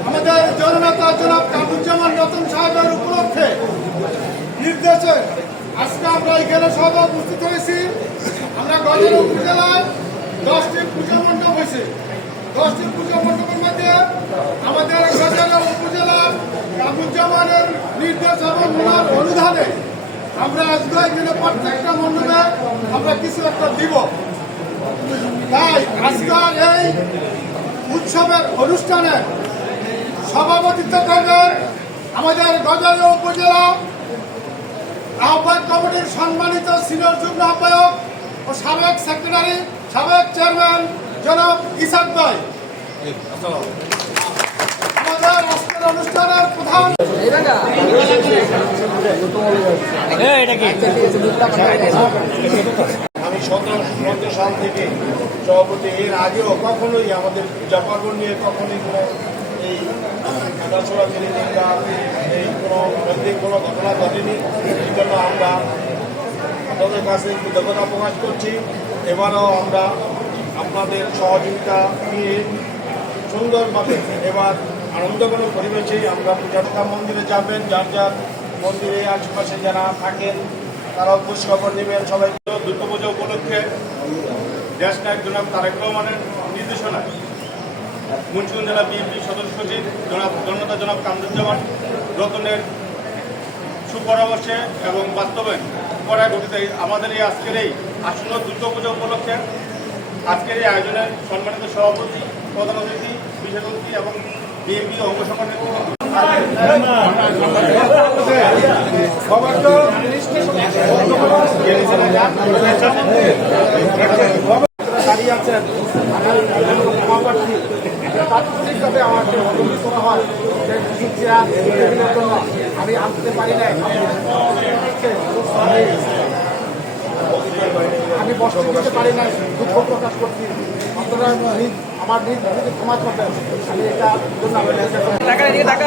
আমাদের জননেতা জনাব কাবুজ্জামান রতন সাহেবের উপলক্ষে নির্দেশে আজকে আমরা এখানে সব উপস্থিত হয়েছি আমরা গজল উপজেলায় দশটি পূজা মণ্ডপ হয়েছে। দশটি পূজা মণ্ডপের মধ্যে আমাদের গজল উপজেলার কাবুজ্জামানের নির্দেশ এবং ওনার আমরা আজকে এখানে প্রত্যেকটা মণ্ডপে আমরা কিছু একটা দিব। তাই আজকের এই উৎসবের অনুষ্ঠানে সভাপতিত্ব করবেন আমাদের গজারিয়া উপজেলা আহ্বায়ক কমিটির সম্মানিত সিনিয়র যুগ্ম আহ্বায়ক ও সাবেক সেক্রেটারি, সাবেক চেয়ারম্যান জনাব ইসাক ভাই। আমি সতেরো সাল থেকে সভাপতি এর আগেও কখনোই আমাদের পূজা পার্বণ নিয়ে কখনোই কোনো এই খেলাধুলা করিনি বা এই কোনো কোনো ঘটনা ঘটেনি এই জন্য আমরা আপনাদের কাছে কৃতজ্ঞতা প্রকাশ করছি এবারও আমরা আপনাদের সহযোগিতা নিয়ে সুন্দরভাবে এবার আনন্দঘন পরিবেশে আমরা পূজাটা মন্দিরে যাবেন, যার যার মন্দিরে আশেপাশে যারা থাকেন, তারাও খোঁজ খবর নেবেন। সবাই দুর্গা পুজো উপলক্ষে দেশ নায়ক জনাব তারেক রহমানের নির্দেশনায় মুন্সিগঞ্জ জেলা বিএনপি সদস্য সচিব জনাব জনতা জনাব কামরুজ্জামান রতনের সুপরামর্শে এবং বাস্তবায়ন করায় গঠিত আমাদের এই আজকের এই আসন্ন দুর্গা পুজো উপলক্ষে আজকের এই আয়োজনের সম্মানিত সভাপতি, প্রধান অতিথি অতিথি এবং বিএনপি অঙ্গ সংগঠনের যে জন্য আমি আনতে পারি নাই আমি বসতে দিতে পারি নাই, দুঃখ প্রকাশ করছি। আপনারা আমার নিজ নিজেকে ক্ষমা করবেন আমি এটা টাকা